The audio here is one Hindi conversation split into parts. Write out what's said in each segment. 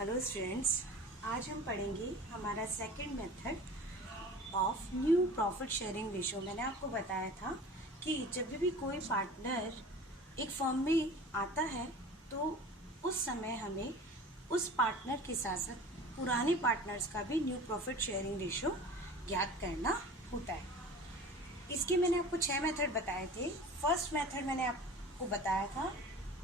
हेलो स्टूडेंट्स, आज हम पढ़ेंगे हमारा second method of new profit sharing ratio. मैंने आपको बताया था कि जब भी कोई पार्टनर एक फर्म में आता है तो उस समय हमें उस पार्टनर के साथ साथ पुराने पार्टनर्स का भी न्यू प्रॉफिट शेयरिंग रेशो ज्ञात करना होता है। इसके मैंने आपको 6 मेथड बताए थे। फर्स्ट मेथड मैंने आपको बताया था।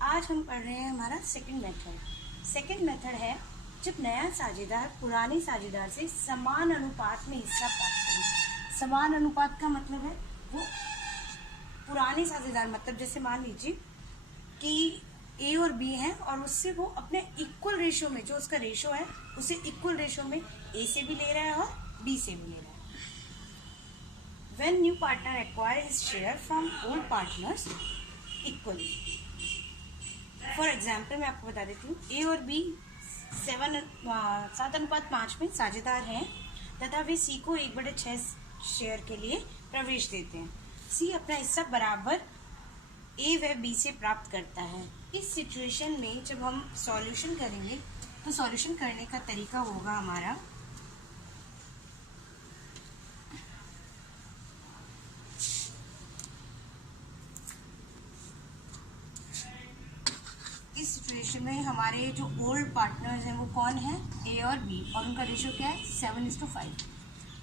आज हम पढ़ रहे हैं हमारा सेकंड मेथड। सेकंड मेथड है जब नया साझेदार पुराने साझेदार से समान अनुपात में हिस्सा प्राप्त करे। समान अनुपात का मतलब है वो पुराने साझेदार, मतलब जैसे मान लीजिए कि ए और बी हैं और उससे वो अपने इक्वल रेशो में, जो उसका रेशो है उसे इक्वल रेशो में ए से भी ले रहा है और बी से भी ले रहा है। When new partner acquire his share from old partners equally. For example, मैं आपको बता देती हूँ, ए और बी 7:5 में साझेदार हैं तथा वे सी को 1/6 शेयर के लिए प्रवेश देते हैं। सी अपना हिस्सा बराबर ए व बी से प्राप्त करता है। इस सिचुएशन में जब हम सॉल्यूशन करेंगे तो सॉल्यूशन करने का तरीका होगा हमारा इस सिचुएशन में हमारे जो ओल्ड पार्टनर्स हैं वो कौन है, ए और बी, और उनका रेशो क्या है 7:5।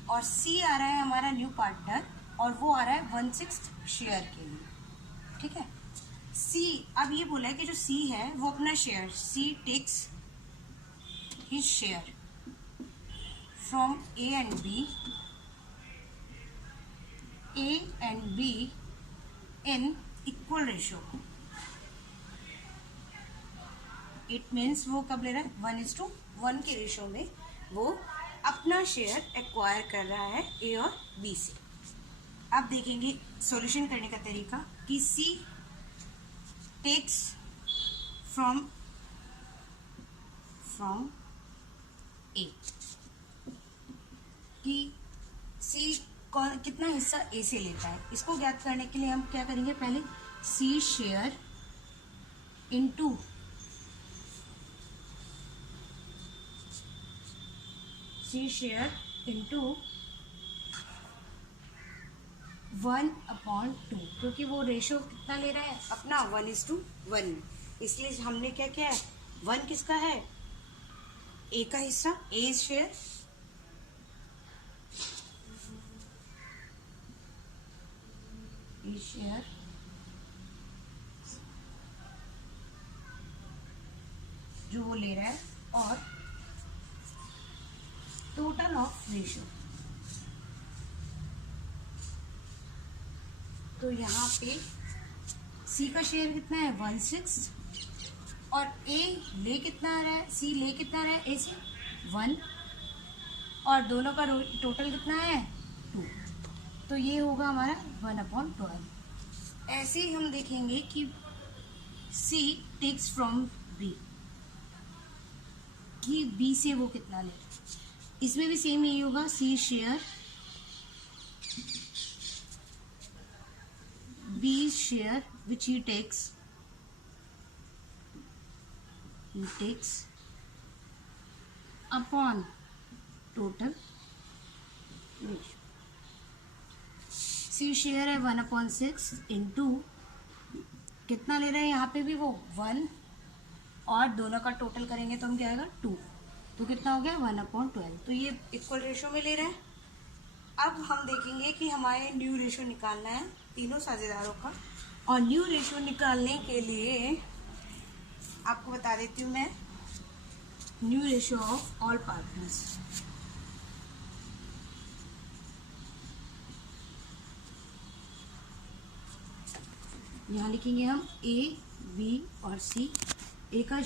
और सी आ रहा है हमारा न्यू पार्टनर और वो आ रहा है 1/6 शेयर के लिए। ठीक है। सी, अब ये बोला है कि जो सी है वो अपना share, C takes his share from A and B in equal ratio. It means वो कब ले रहा है 1:1 के रेशो में वो अपना शेयर एक्वायर कर रहा है ए और बी से। अब देखेंगे सॉल्यूशन करने का तरीका कि सी टेक्स फ्रॉम ए, कि सी कितना हिस्सा ए से लेता है। इसको ज्ञात करने के लिए हम क्या करेंगे, पहले C share into C share into 1/2, क्योंकि वो रेशो कितना ले रहा है अपना 1:1, इसलिए हमने क्या किया है, 1 किसका है, ए का हिस्सा, ए शेयर जो वो ले रहा है और टोटल ऑफ रेशो। तो यहाँ पे सी का शेयर कितना है 1/6 और ए ले कितना आ रहा है, सी ले कितना आ रहा है ए से 1, और दोनों का टोटल कितना है 2। तो ये होगा हमारा 1/12। ऐसे ही हम देखेंगे कि सी टेक्स फ्रॉम बी, कि बी से वो कितना ले, इसमें भी सेम यही होगा, C share B share which he takes upon total ratio. C share है 1/6 इंटू कितना ले रहे हैं, यहाँ पे भी वो 1 और दोनों का टोटल करेंगे तो हम क्या आएगा 2, तो कितना हो गया 1/12। तो ये इक्वल रेशो में ले रहे हैं। अब हम देखेंगे कि हमारे न्यू रेशो निकालना है तीनों साझेदारों का, और न्यू रेशो निकालने के लिए आपको बता देती हूँ मैं new ratio of all partners. यहाँ लिखेंगे हम ए बी और सी। ए का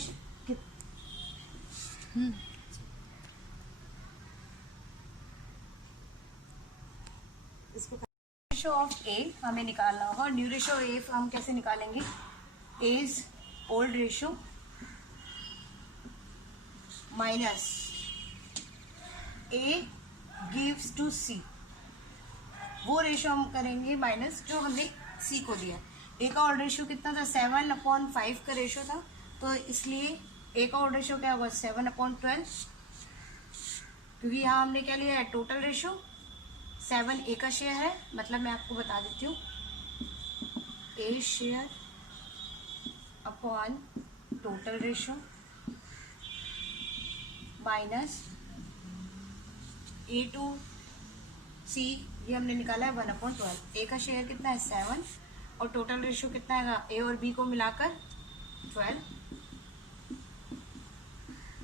इसको रेशो ऑफ ए हमें निकालना होगा। न्यू रेशो ए हम कैसे निकालेंगे, as old ratio minus A gives to C, वो रेशो हम करेंगे माइनस जो हमने सी को दिया। ए का ओल्ड रेशो कितना था 7/5 का रेशो था, तो इसलिए ए का ऑड रेशो क्या होगा 7/12, क्योंकि यहाँ हमने क्या लिया है टोटल रेशो, 7 ए का शेयर है, मतलब मैं आपको बता देती हूँ A share upon total ratio minus A to C, ये हमने निकाला है 1/12। ए का शेयर कितना है 7 और टोटल रेशो कितना है ए और बी को मिलाकर 12।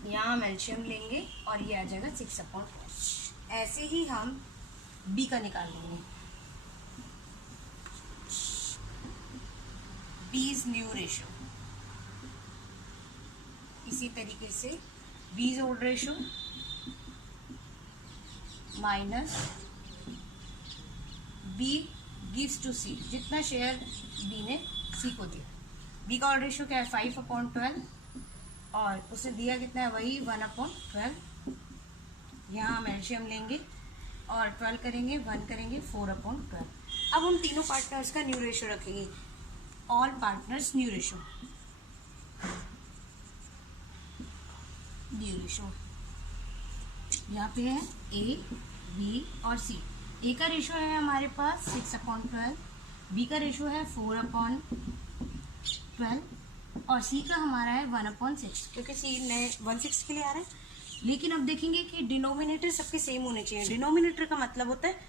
यहाँ हम एलसीएम लेंगे और ये आ जाएगा 6/12। ऐसे ही हम बी का निकाल लेंगे। बी इज न्यू रेशो, इसी तरीके से B is old ratio minus B gives to C, जितना शेयर बी ने सी को दिया। बी का ऑड रेशो क्या है 5/12 और उसे दिया कितना है वही 1/12। यहाँ हम एलसीएम लेंगे और 12 करेंगे 1 करेंगे 4/12। अब हम तीनों पार्टनर्स का न्यू रेशो रखेंगे, all partners new ratio. New ratio यहाँ पे है ए बी और सी। ए का रेशो है हमारे पास 6/12, बी का रेशो है 4/12 और सी का हमारा है 1/6, क्योंकि सी ने 1/6 के लिए आ रहा है। लेकिन अब देखेंगे कि डिनोमिनेटर सबके सेम होने चाहिए। डिनोमिनेटर का मतलब होता है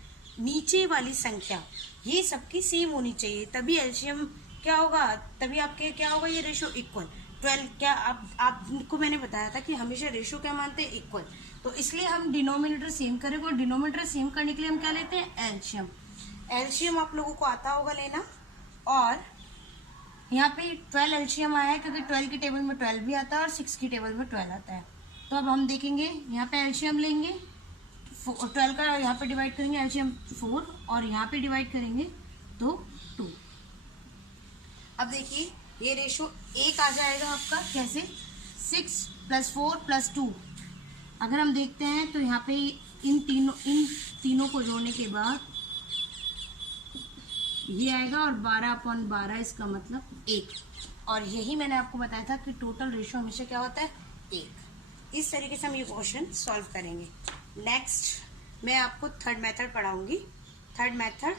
नीचे वाली संख्या, ये सबकी सेम होनी चाहिए, तभी एलसीएम क्या होगा, तभी आपके क्या होगा ये रेशो इक्वल। 12 क्या आपको मैंने बताया था कि हमेशा रेशो क्या मानते हैं इक्वल, तो इसलिए हम डिनोमिनेटर सेम करेंगे और डिनोमिनेटर सेम करने के लिए हम क्या लेते हैं एलसीएम। एलसीएम आप लोगों को आता होगा लेना, और यहाँ पे 12 एलसीएम आया है क्योंकि 12 की टेबल में 12 भी आता है और 6 की टेबल में 12 आता है। तो अब हम देखेंगे यहाँ पे एलसीएम लेंगे, 12 का यहाँ पे डिवाइड करेंगे एलसीएम 4 और यहाँ पे डिवाइड करेंगे तो 2। अब देखिए ये रेशो एक आ जाएगा आपका कैसे, 6 + 4 + 2। अगर हम देखते हैं तो यहाँ पे इन तीनों को जोड़ने के बाद ये आएगा और 12/12 इसका मतलब 1। और यही मैंने आपको बताया था कि टोटल रेशो हमेशा क्या होता है 1। इस तरीके से हम ये क्वेश्चन सॉल्व करेंगे। नेक्स्ट मैं आपको थर्ड मेथड पढ़ाऊंगी। Third method